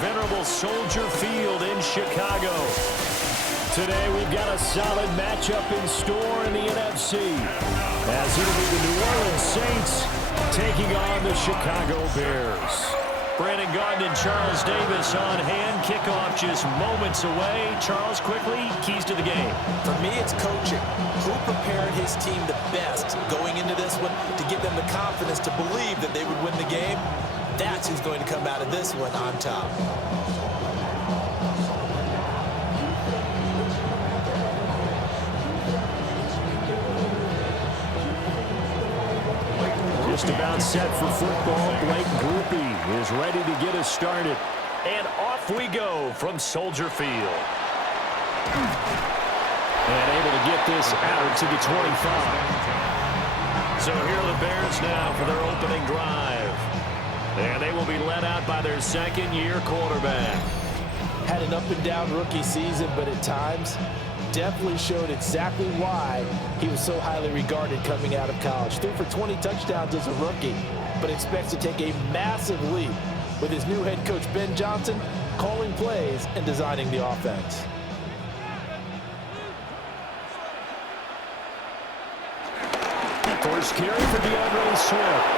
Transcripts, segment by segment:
venerable Soldier Field in Chicago. Today we've got a solid matchup in store in the NFC, as it'll be the New Orleans Saints taking on the Chicago Bears. Brandon Gaudin and Charles Davis on hand. Kickoff just moments away. Charles, quickly, keys to the game. For me, it's coaching. Who prepared his team the best going into this one to give them the confidence to believe that they would win the game? That's who's going to come out of this one on top. Just about set for football. Blake Grupe is ready to get us started. And off we go from Soldier Field. And able to get this out to the 25. So here are the Bears now for their opening drive. And they will be led out by their second-year quarterback. Had an up-and-down rookie season, but at times definitely showed exactly why he was so highly regarded coming out of college. Threw for 20 touchdowns as a rookie, but expects to take a massive leap with his new head coach Ben Johnson calling plays and designing the offense. First carry for DeAndre Swift.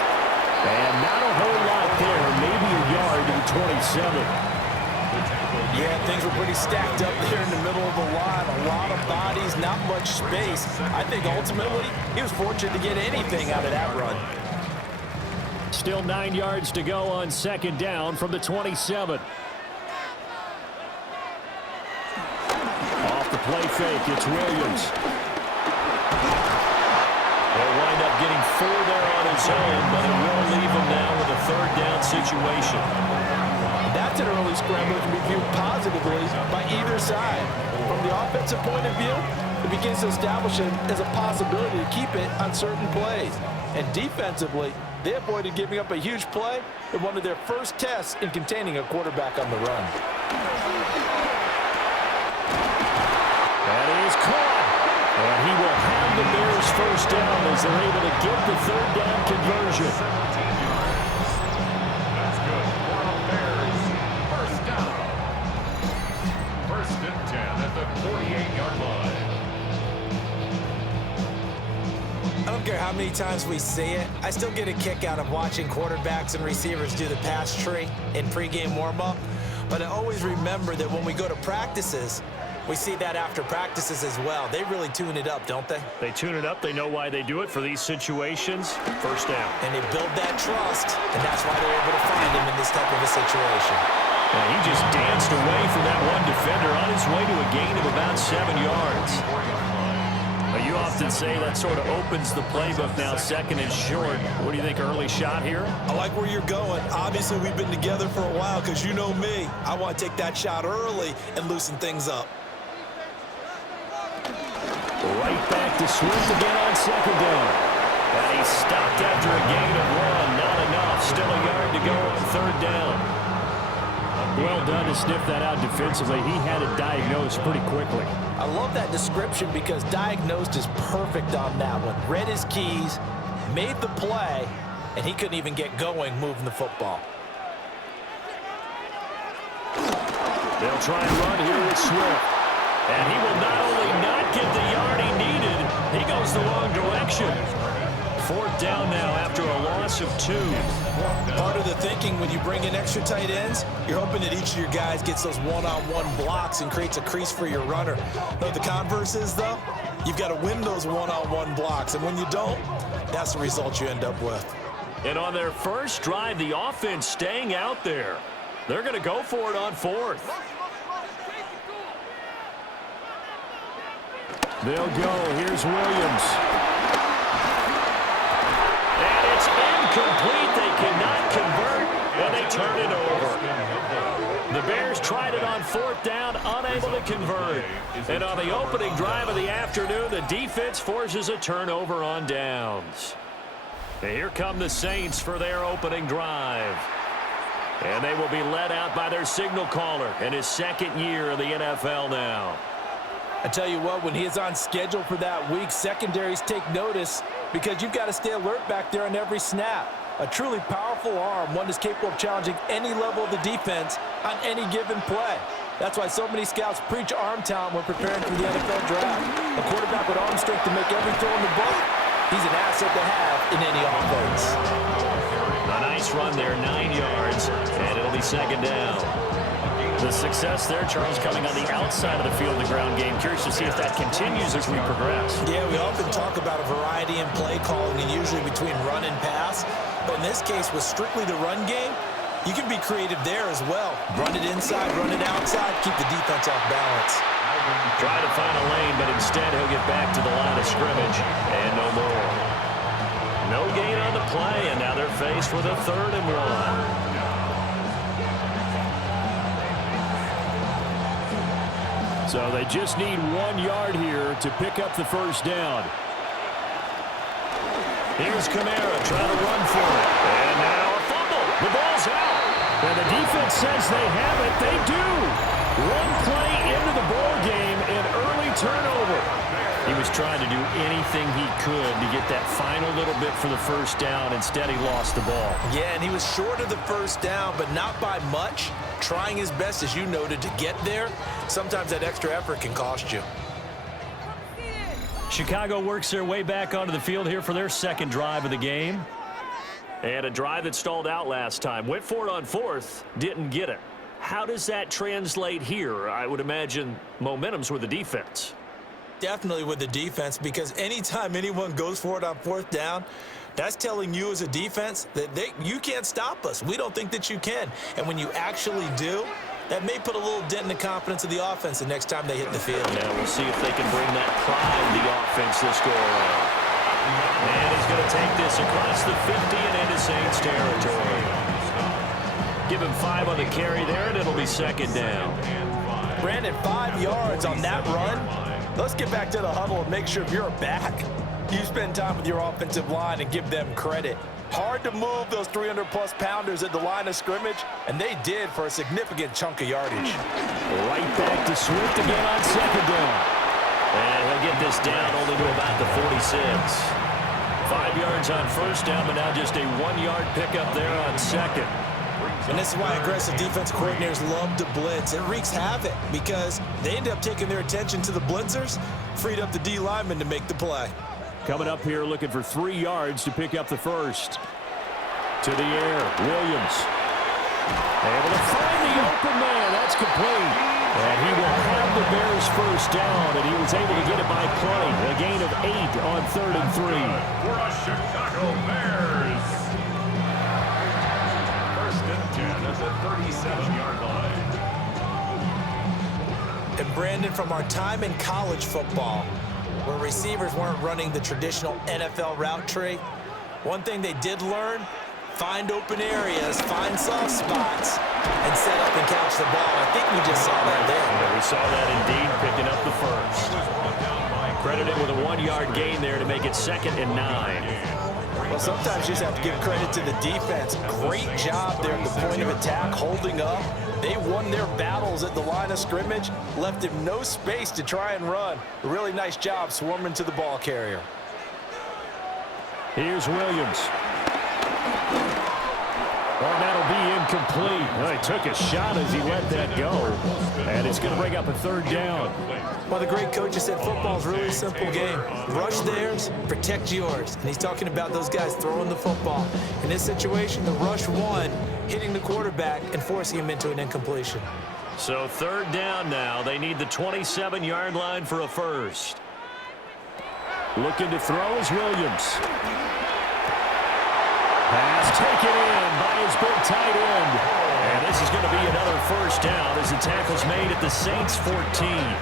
And not a whole lot there, maybe a yard to the 27. Yeah, things were pretty stacked up there in the middle of the line. A lot of bodies, not much space. I think ultimately he was fortunate to get anything out of that run. Still 9 yards to go on second down from the 27. Off the play fake, it's Williams. He'll wind up getting 4 there on his own, but it will leave him now with a third down situation. That's an early scramble that can be viewed positively by either side. From the offensive point of view, it begins to establish it as a possibility to keep it on certain plays. And defensively, they avoided giving up a huge play in one of their first tests in containing a quarterback on the run. That is caught. And he will have the Bears first down as they're able to get the third down conversion. That's good. For the Bears, first down. First and 10 at the 48-yard line. I don't care how many times we see it, I still get a kick out of watching quarterbacks and receivers do the pass tree in pregame warm-up. But I always remember that when we go to practices, we see that after practices as well. They really tune it up, don't they? They tune it up. They know why they do it for these situations. First down. And they build that trust, and that's why they're able to find him in this type of a situation. And he just danced away from that one defender on his way to a gain of about 7 yards. You often say that sort of opens the playbook now, second and short. What do you think, early shot here? I like where you're going. Obviously, we've been together for a while because you know me. I want to take that shot early and loosen things up. Right back to Swift again on second down. And he stopped after a gain of 1. Not enough. Still a yard to go on third down. Well done to sniff that out defensively. He had it diagnosed pretty quickly. I love that description because diagnosed is perfect on that one. Read his keys, made the play, and he couldn't even get going moving the football. They'll try and run here with Swift. And he will not only not get the yard he needed, he goes the wrong direction. Fourth down now after a loss of 2. Part of the thinking when you bring in extra tight ends, you're hoping that each of your guys gets those one-on-one blocks and creates a crease for your runner. Though the converse is, though, you've got to win those one-on-one blocks. And when you don't, that's the result you end up with. And on their first drive, the offense staying out there. They're going to go for it on fourth. They'll go. Here's Williams. And it's incomplete. They cannot convert, and they turn it over. The Bears tried it on fourth down, unable to convert. And on the opening drive of the afternoon, the defense forces a turnover on downs. And here come the Saints for their opening drive. And they will be led out by their signal caller in his second year of the NFL now. I tell you what, when he is on schedule for that week, secondaries take notice because you've got to stay alert back there on every snap. A truly powerful arm, one that's capable of challenging any level of the defense on any given play. That's why so many scouts preach arm talent when preparing for the NFL draft. A quarterback with arm strength to make every throw in the book, he's an asset to have in any offense. A nice run there, 9 yards, and it'll be second down. The success there, Charles, coming on the outside of the field, the ground game. Curious to see if that continues as we progress. Yeah, we often talk about a variety in play calling and usually between run and pass. But in this case, with strictly the run game, you can be creative there as well. Run it inside, run it outside, keep the defense off balance. Try to find a lane, but instead he'll get back to the line of scrimmage and no more. No gain on the play, and now they're faced with a 3rd and 1. So they just need 1 yard here to pick up the first down. Here's Kamara trying to run for it. And now a fumble. The ball's out. And the defense says they have it. They do. One play into the ball game, an early turnover. He was trying to do anything he could to get that final little bit for the first down. Instead, he lost the ball. Yeah, and he was short of the first down, but not by much. Trying his best, as you noted, to get there. Sometimes that extra effort can cost you. Chicago works their way back onto the field here for their second drive of the game. And a drive that stalled out last time. Went for it on 4th, didn't get it. How does that translate here? I would imagine momentum's with the defense. Definitely with the defense, because anytime anyone goes for it on 4th down, that's telling you as a defense that you can't stop us. We don't think that you can. And when you actually do, that may put a little dent in the confidence of the offense the next time they hit the field. Yeah, we'll see if they can bring that pride to the offense this go-around. And he's going to take this across the 50 and into Saints territory. Give him 5 on the carry there, and it'll be second down. Brandon, 5 yards on that run. Let's get back to the huddle and make sure if you're back, you spend time with your offensive line and give them credit. Hard to move those 300-plus pounders at the line of scrimmage, and they did for a significant chunk of yardage. Right back to Swift again on second down. And he'll get this down only to about the 46. 5 yards on first down, but now just a 1-yard pickup there on second. And this is why aggressive defense coordinators love to blitz. It wreaks havoc because they end up taking their attention to the blitzers, freed up the D lineman to make the play. Coming up here looking for 3 yards to pick up the first. To the air, Williams. Able to find the open man. That's complete. And he will have the Bears first down, and he was able to get it by play. A gain of 8 on 3rd and 3. For a Chicago Bears. First and 10 at the 37-yard line. And Brandon, from our time in college football, where receivers weren't running the traditional NFL route tree, one thing they did learn, find open areas, find soft spots, and set up and catch the ball. I think we just saw that there. Yeah, we saw that indeed, picking up the first. Credited with a 1-yard gain there to make it 2nd and 9. Well, sometimes you just have to give credit to the defense. Great job there at the point of attack, holding up. They won their battles at the line of scrimmage, left him no space to try and run. A really nice job swarming to the ball carrier. Here's Williams. Well, that'll be incomplete. Well, he took a shot as he let that go. And it's going to bring up a 3rd down. Well, the great coach has said football's really a simple game. Rush theirs, protect yours. And he's talking about those guys throwing the football. In this situation, the rush won, hitting the quarterback and forcing him into an incompletion. So 3rd down now. They need the 27-yard line for a first. Looking to throw is Williams. Pass taken in by his big tight end. And this is going to be another first down as the tackle's made at the Saints 14.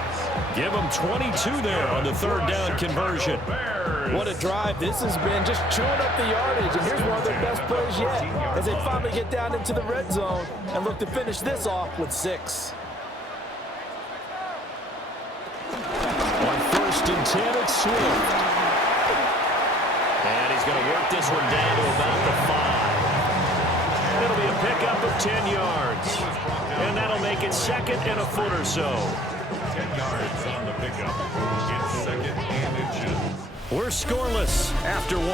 Give them 22 there on the 3rd down conversion. What a drive this has been, just chewing up the yardage. And here's one of their best plays yet as they finally get down into the red zone and look to finish this off with 6. On 1st and 10, it's Swift. And he's going to work this one down to about the 5. It'll be a pickup of 10 yards. And that'll make it 2nd and a foot or so. 10 yards on the pickup. It's 2nd and inches. We're scoreless after 1.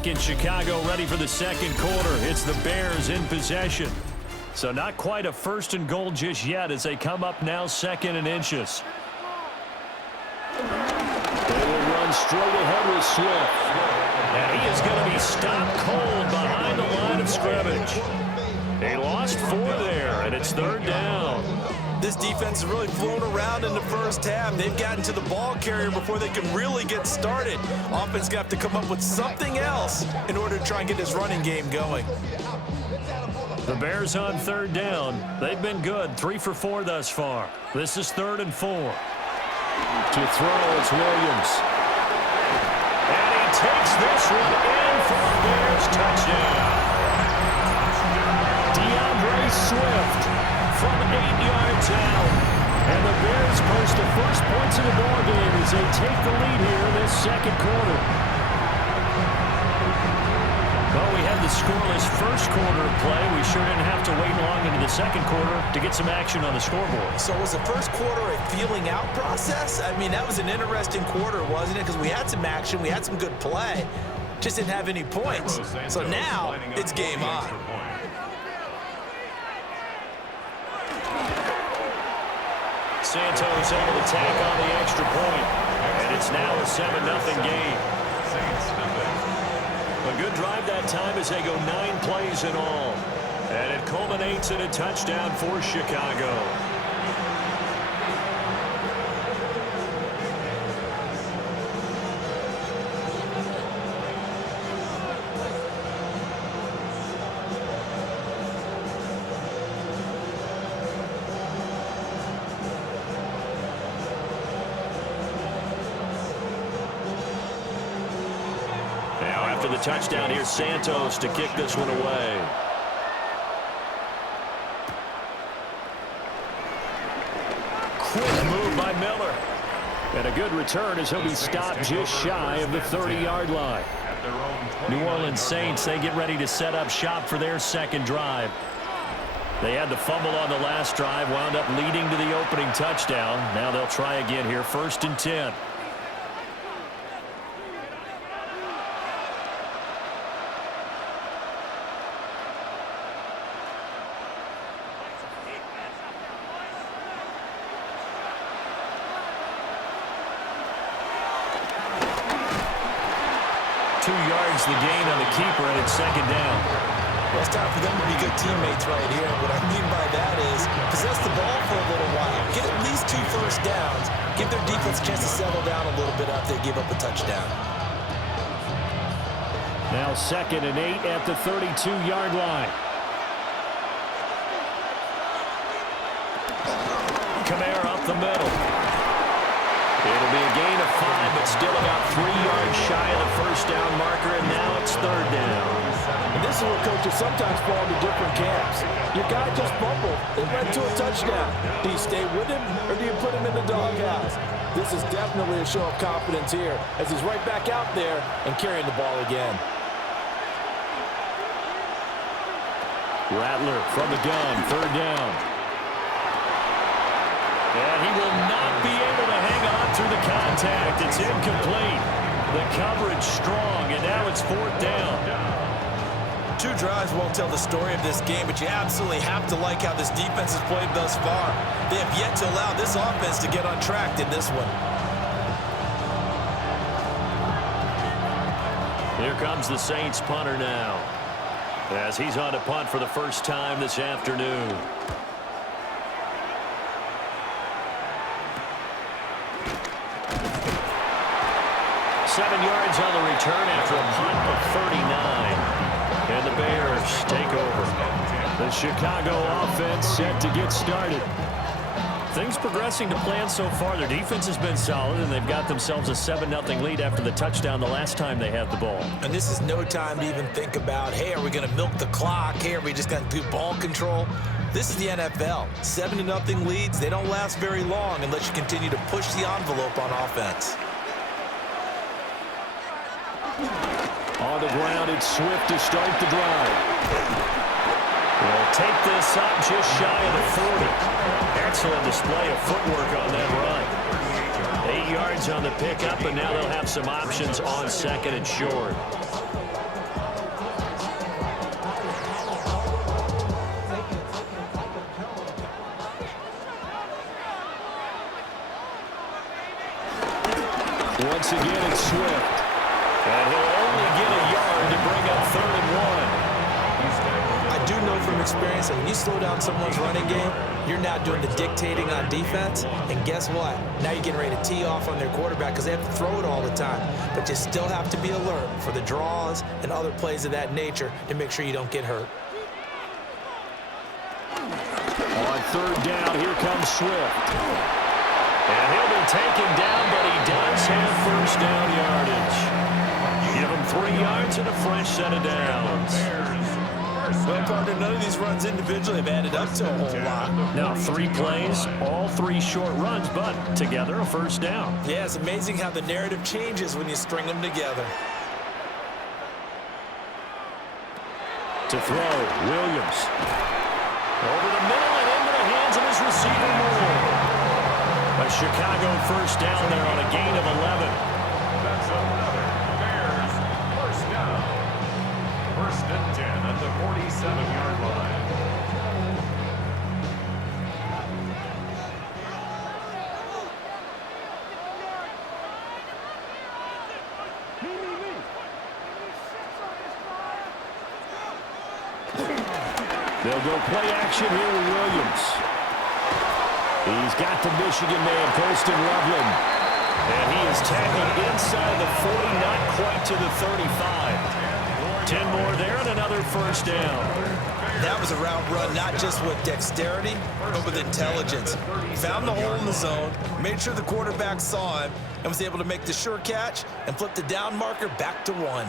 back in Chicago, ready for the second quarter. It's the Bears in possession. So not quite a first and goal just yet as they come up now 2nd and inches. They will run straight ahead with Swift. And he is going to be stopped cold behind the line of scrimmage. He lost 4 there, and it's 3rd down. This defense has really flown around in the first half. They've gotten to the ball carrier before they can really get started. Offense got to come up with something else in order to try and get this running game going. The Bears on 3rd down. They've been good, 3 for 4 thus far. This is 3rd and 4. To throw, it's Williams. And he takes this one in for a Bears touchdown. DeAndre Swift from 8 yards out. And the Bears post the first points of the ball game as they take the lead here in this second quarter. Well, we had the scoreless first quarter of play. We sure didn't have to wait long into the second quarter to get some action on the scoreboard. So was the first quarter a feeling out process? I mean, that was an interesting quarter, wasn't it? Because we had some action, we had some good play, just didn't have any points. So now it's game on. Santos able to tack on the extra point, and it's now a 7-0 game. A good drive that time as they go 9 plays in all. And it culminates in a touchdown for Chicago. After the touchdown, here's Santos to kick this one away. Quick move by Miller. And a good return as he'll be stopped just shy of the 30-yard line. New Orleans Saints, they get ready to set up shop for their second drive. They had the fumble on the last drive, wound up leading to the opening touchdown. Now they'll try again here, 1st and 10. The gain on the keeper, and it's 2nd down. Well, it's time for them to be good teammates right here. What I mean by that is possess the ball for a little while, get at least 2 first downs, give their defense a chance to settle down a little bit after they give up a touchdown. Now 2nd and 8 at the 32-yard line. Kamara up the middle. It'll be a gain of 5, but still about 3 yards shy of the first down marker, and now it's 3rd down. And this is where coaches sometimes fall into different camps. Your guy just fumbled. It led to a touchdown. Do you stay with him, or do you put him in the doghouse? This is definitely a show of confidence here, as he's right back out there and carrying the ball again. Rattler from the gun, 3rd down. And he will not be able to hang on through the contact. It's incomplete. The coverage strong, and now it's 4th down. 2 drives won't tell the story of this game, but you absolutely have to like how this defense has played thus far. They have yet to allow this offense to get on track in this one. Here comes the Saints punter now, as he's on to punt for the first time this afternoon. Seven yards on the return after a punt of 39. And the Bears take over. The Chicago offense set to get started. Things progressing to plan so far. Their defense has been solid, and they've got themselves a 7-0 lead after the touchdown the last time they had the ball. And this is no time to even think about, hey, are we going to milk the clock? Hey, are we just going to do ball control? This is the NFL. 7-0 leads, they don't last very long unless you continue to push the envelope on offense. On the ground, it's Swift to start the drive. They'll take this up just shy of the 40. Excellent display of footwork on that run. 8 yards on the pickup, and now they'll have some options on 2nd and short. Once again, it's Swift. And he'll only get a yard to bring up 3rd and 1. I do know from experience that when you slow down someone's running game, you're now doing the dictating on defense. And guess what? Now you're getting ready to tee off on their quarterback because they have to throw it all the time. But you still have to be alert for the draws and other plays of that nature to make sure you don't get hurt. On 3rd down, here comes Swift. And he'll be taken down, but he does have 1st down yardage. Give him 3 yards and a fresh set of downs. Well, partner, none of these runs individually have added up to a whole lot. Now 3 plays, all 3 short runs, but together a 1st down. Yeah, it's amazing how the narrative changes when you string them together. To throw, Williams. Over the middle and into the hands of his receiver, Moore. A Chicago 1st down there on a gain of 11. That's another Bears 1st down. 1st and 10 at the 47-yard line. They'll go play action here with Williams. He's got the Michigan man, Colston Loveland. And he is tackled inside the 40, not quite to the 35. 10 more there and another 1st down. That was a route run not just with dexterity, but with intelligence. Found the hole in the zone, made sure the quarterback saw him, and was able to make the sure catch and flip the down marker back to 1.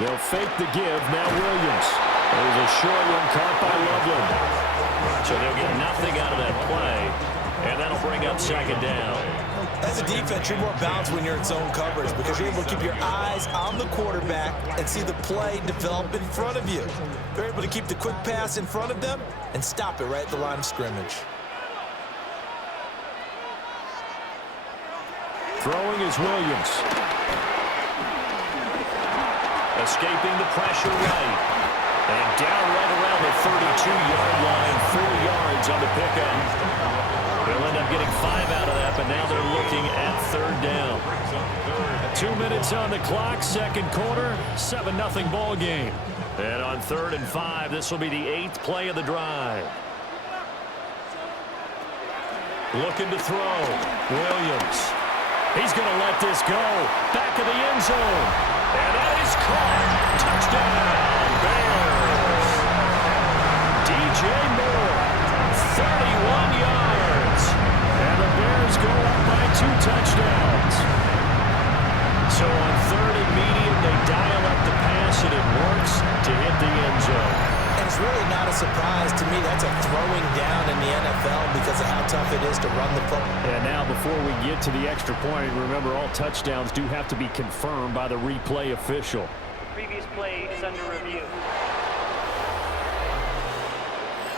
They'll fake the give. Now Williams. There's a short one caught by Loveland. So they'll get nothing out of that play, and that'll bring up 2nd down. As a defense, you're more balanced when you're in zone coverage because you're able to keep your eyes on the quarterback and see the play develop in front of you. They're able to keep the quick pass in front of them and stop it right at the line of scrimmage. Throwing is Williams. Escaping the pressure right. And down right around the 32-yard line, 4 yards on the pickup. They'll end up getting 5 out of that, but now they're looking at 3rd down. 2 minutes on the clock, 2nd quarter, 7-0 ball game. And on 3rd and 5, this will be the 8th play of the drive. Looking to throw. Williams. He's going to let this go. Back of the end zone. And that is caught. Touchdown, Bears. DJ Moore, 31 yards. And the Bears go up by 2 touchdowns. So on 3rd and medium, they dial up the pass, and it works to hit the end zone. And it's really not a surprise to me. That's a throwing down in the NFL because of how tough it is to run the football. And now before we get to the extra point, remember all touchdowns do have to be confirmed by the replay official. The previous play is under review.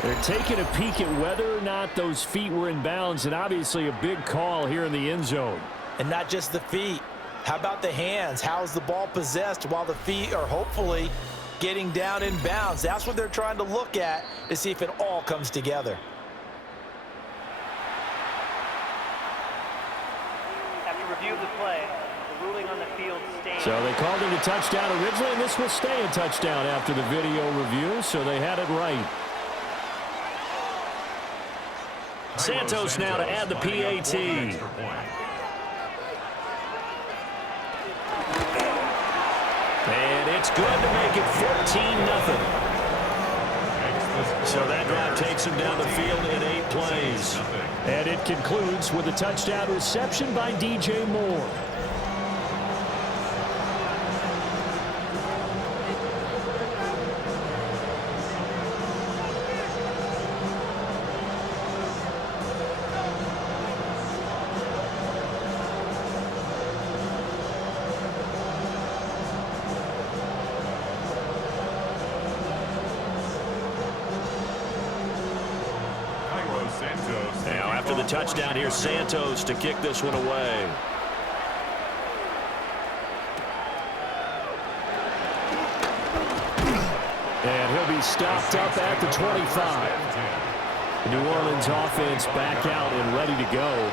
They're taking a peek at whether or not those feet were in bounds, and obviously a big call here in the end zone. And not just the feet. How about the hands? How's the ball possessed while the feet are hopefully getting down in bounds? That's what they're trying to look at to see if it all comes together. After review of the play, the ruling on the field stands. So they called it a touchdown originally, and this will stay a touchdown after the video review, so they had it right. Santos now to add the PAT. And it's good to make it 14-0. So that drive takes him down the field in 8 plays. And it concludes with a touchdown reception by DJ Moore. Now after the touchdown, here's Santos to kick this one away. And he'll be stopped up at the 25. The New Orleans offense back out and ready to go.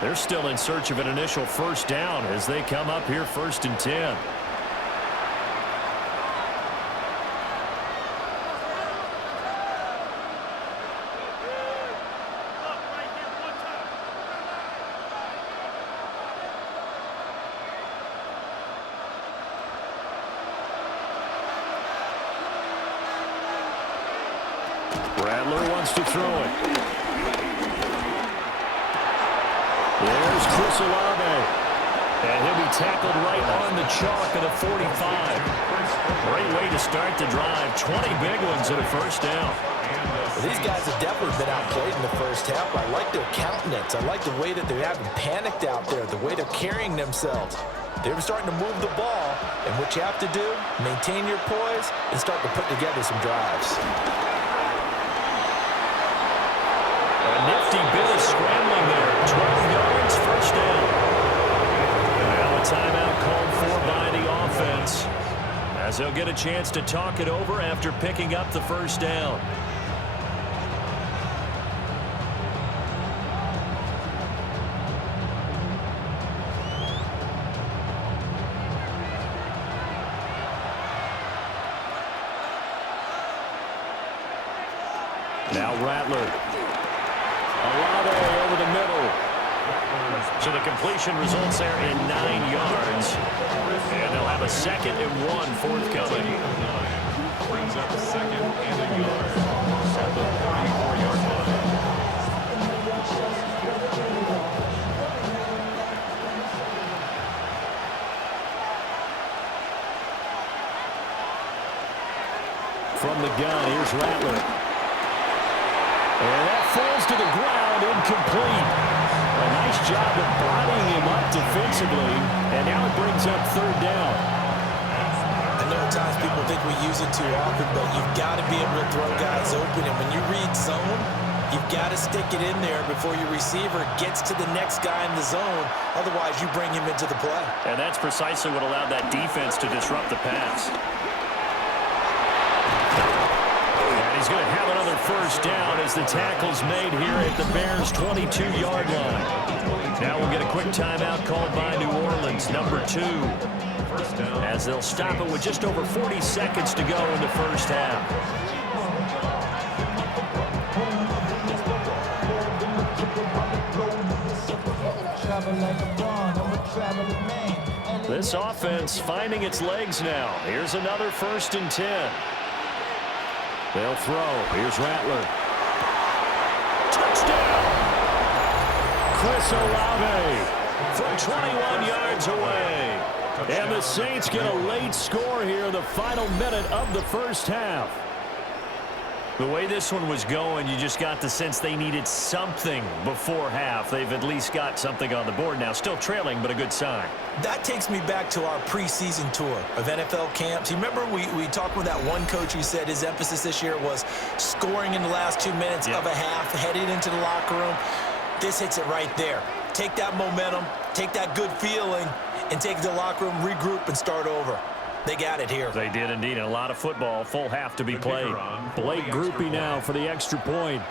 They're still in search of an initial first down as they come up here 1st and 10. Rattler wants to throw it. There's Chris Olave. And he'll be tackled right on the chalk at a 45. Great way to start the drive. 20 big ones and a first down. Well, these guys have definitely been outplayed in the first half. I like their countenance. I like the way that they haven't panicked out there, the way they're carrying themselves. They're starting to move the ball, and what you have to do, maintain your poise and start to put together some drives. A nifty bit of scrambling there. 12 yards, first down. Now a timeout called for by the offense, as they'll get a chance to talk it over after picking up the first down. Now Rattler. Olave over the middle. So the completion results there in 9 yards. And they'll have a 2nd and 1 forthcoming. Brings up 2nd and a yard at the 34-yard line. From the gun, here's Rattler. And that falls to the ground, incomplete. A nice job of bodying him up defensively, and now it brings up 3rd down. I know at times people think we use it too often, but you've got to be able to throw guys open. And when you read zone, you've got to stick it in there before your receiver gets to the next guy in the zone. Otherwise, you bring him into the play. And that's precisely what allowed that defense to disrupt the pass. He's going to have another first down as the tackle's made here at the Bears' 22-yard line. Now we'll get a quick timeout called by New Orleans, number 2. As they'll stop it with just over 40 seconds to go in the first half. This offense finding its legs now. Here's another 1st and 10. They'll throw. Here's Rattler. Touchdown! Chris Olave from 21 yards away. And the Saints get a late score here in the final minute of the first half. The way this one was going, you just got the sense they needed something before half. They've at least got something on the board now. Still trailing, but a good sign. That takes me back to our preseason tour of NFL camps. You remember we talked with that one coach who said his emphasis this year was scoring in the last 2 minutes of a half, headed into the locker room. This hits it right there. Take that momentum, take that good feeling, and take it to the locker room, regroup, and start over. They got it here. They did indeed. And a lot of football, full half to be played. Blake Grupe now for the extra point.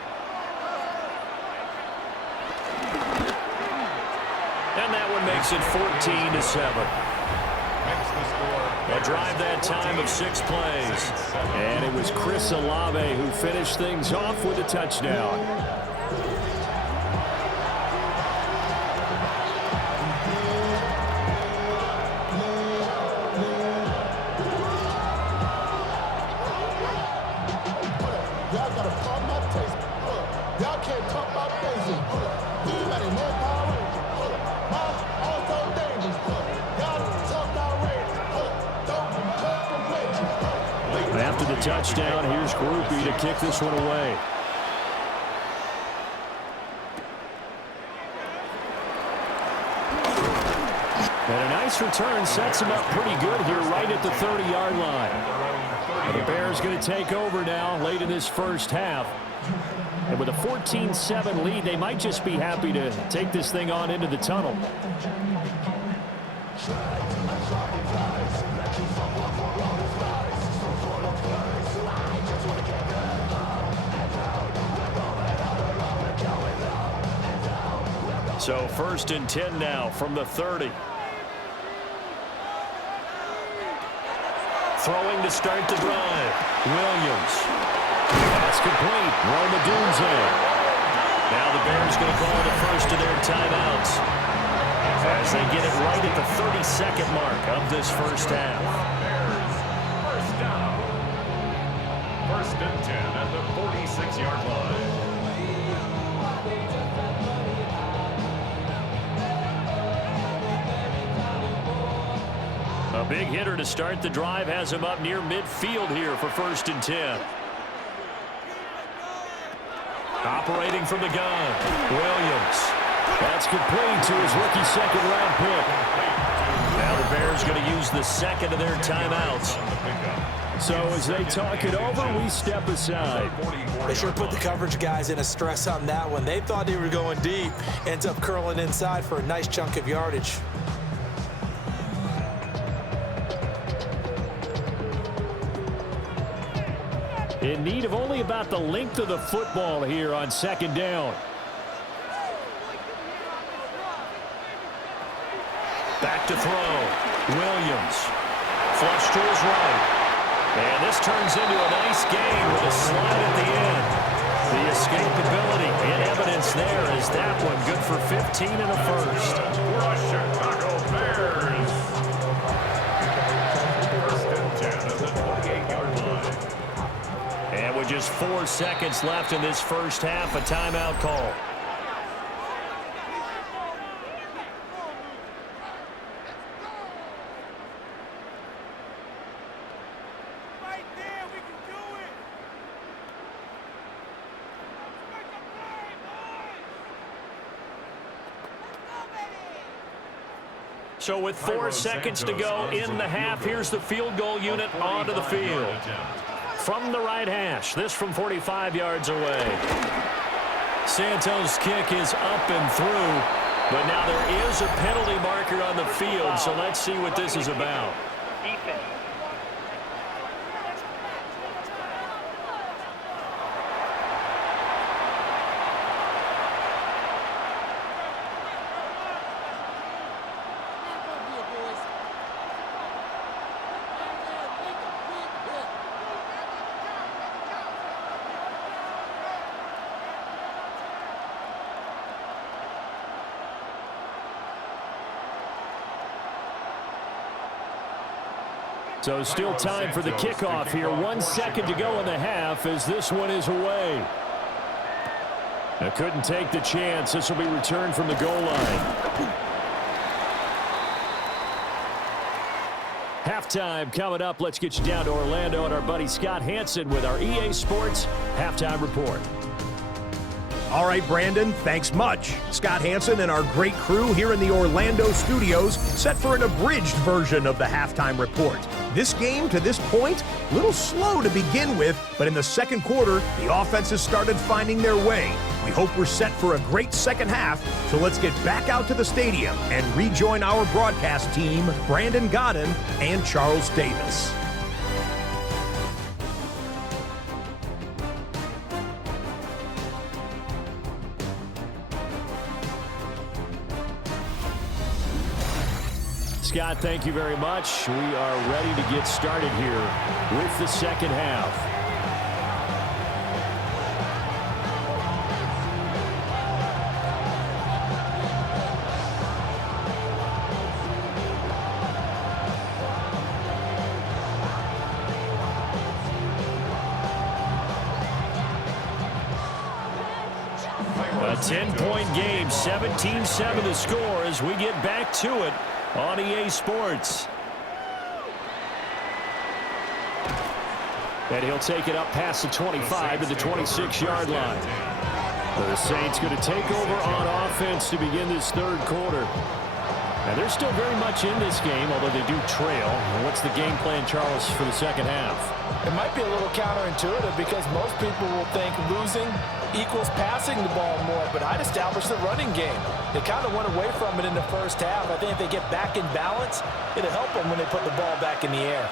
And that one makes it 14-7. A drive that time of 6 plays. And it was Chris Olave who finished things off with a touchdown. After the touchdown, here's Grupe to kick this one away. And a nice return sets him up pretty good here right at the 30-yard line. And the Bears going to take over now late in this first half. And with a 14-7 lead, they might just be happy to take this thing on into the tunnel. So 1st and 10 now from the 30. Throwing to start the drive. Williams. That's complete. Roma Dunze. Now the Bears going to call the first of their timeouts as they get it right at the 32nd mark of this first half. Bears, first down. 1st and 10 at the 46-yard line. A big hitter to start the drive has him up near midfield here for 1st and 10. Operating from the gun, Williams. That's complete to his rookie second-round pick. Now the Bears going to use the second of their timeouts. So as they talk it over, we step aside. They sure put the coverage guys in a stress on that one. They thought they were going deep. Ends up curling inside for a nice chunk of yardage. In need of only about the length of the football here on 2nd down. Back to throw. Williams. Flush to his right. And this turns into a nice game with a slide at the end. The escapability in evidence there is that one good for 15 and a first. For the Chicago Bears. 1st and 10 at the 28-yard line. And with just 4 seconds left in this first half, a timeout call. So with 4 seconds to go in the half, here's the field goal unit onto the field. From the right hash, this from 45 yards away. Santos' kick is up and through, but now there is a penalty marker on the field, so let's see what this is about. Defense. So still time for the kickoff here. 1 second to go in the half as this one is away. Now couldn't take the chance. This will be returned from the goal line. Halftime coming up. Let's get you down to Orlando and our buddy Scott Hanson with our EA Sports Halftime Report. All right, Brandon, thanks much. Scott Hanson and our great crew here in the Orlando studios set for an abridged version of the halftime report. This game, to this point, a little slow to begin with, but in the second quarter, the offenses started finding their way. We hope we're set for a great second half, so let's get back out to the stadium and rejoin our broadcast team, Brandon Godden and Charles Davis. Scott, thank you very much. We are ready to get started here with the second half. A 10-point game, 17-7 the score as we get back to it on EA Sports. And he'll take it up past the 25 to the 26-yard line. The Saints going to take over on offense to begin this third quarter. Now they're still very much in this game, although they do trail. And what's the game plan, Charles, for the second half? It might be a little counterintuitive because most people will think losing equals passing the ball more, but I'd establish the running game. They kind of went away from it in the first half. I think if they get back in balance, it'll help them when they put the ball back in the air.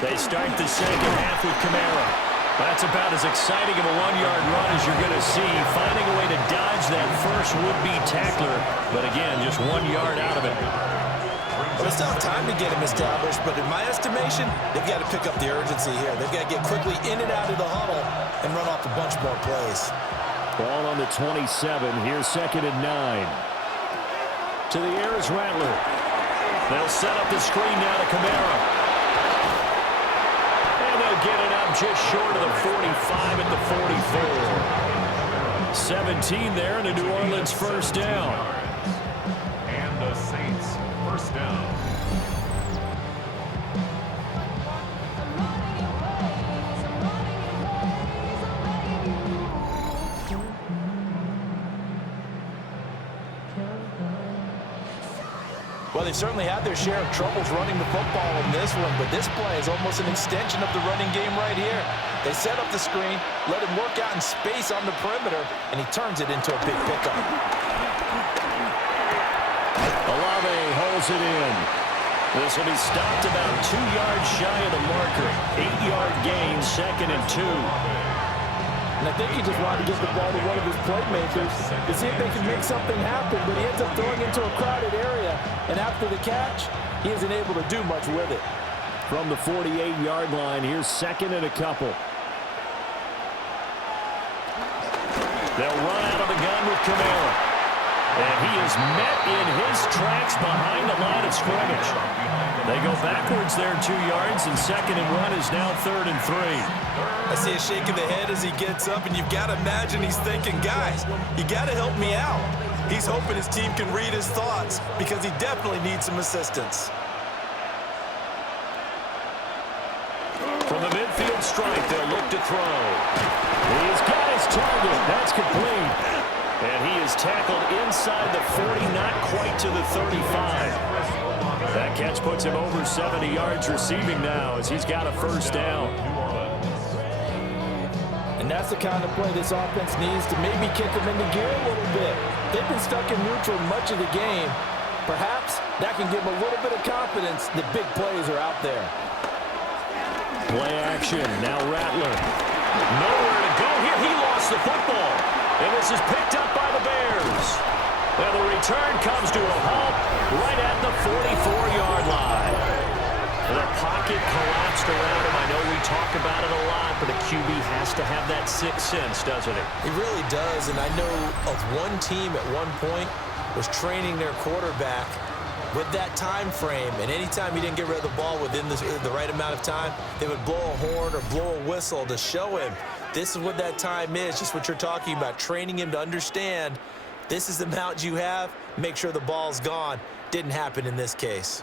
They start the second half with Kamara. That's about as exciting of a one-yard run as you're going to see. Finding a way to dodge that first would-be tackler. But again, just 1 yard out of it. Well, they still have time to get him established, but in my estimation, they've got to pick up the urgency here. They've got to get quickly in and out of the huddle and run off a bunch more plays. Ball on the 27. Here's 2nd and 9. To the air is Rattler. They'll set up the screen now to Kamara. And they'll get it up just short of the 45 at the 44. 17 there, and a New Orleans first down. And the Saints first down. Well, they've certainly had their share of troubles running the football in this one, but this play is almost an extension of the running game right here. They set up the screen, let him work out in space on the perimeter, and he turns it into a big pickup. Olave holds it in. This will be stopped about 2 yards shy of the marker. 8-yard gain, 2nd and 2. And I think he just wanted to get the ball to one of his playmakers to see if they can make something happen, but he ends up throwing into a crowded area, and after the catch, he isn't able to do much with it. From the 48-yard line, here's 2nd and a couple. They'll run out of the gun with Kamara. And he is met in his tracks behind the line of scrimmage. They go backwards there 2 yards, and 2nd and 1 is now 3rd and 3. I see a shake of the head as he gets up, and you've got to imagine he's thinking, guys, you got to help me out. He's hoping his team can read his thoughts because he definitely needs some assistance. From the midfield stripe, they'll look to throw. He's got his target. That's complete. And he is tackled inside the 40, not quite to the 35. That catch puts him over 70 yards receiving now as he's got a first down. And that's the kind of play this offense needs to maybe kick them into gear a little bit. They've been stuck in neutral much of the game. Perhaps that can give them a little bit of confidence that big plays are out there. Play action. Now Rattler. Nowhere to go here. He lost the football. And this is picked up by the Bears. And the return comes to a halt right at the 44-yard line. And the pocket collapsed around him. I know we talk about it a lot, but a QB has to have that sixth sense, doesn't it? He really does, and I know of one team at one point was training their quarterback with that time frame, and anytime he didn't get rid of the ball within the right amount of time, they would blow a horn or blow a whistle to show him this is what that time is, just what you're talking about, training him to understand this is the amount you have, make sure the ball's gone. Didn't happen in this case.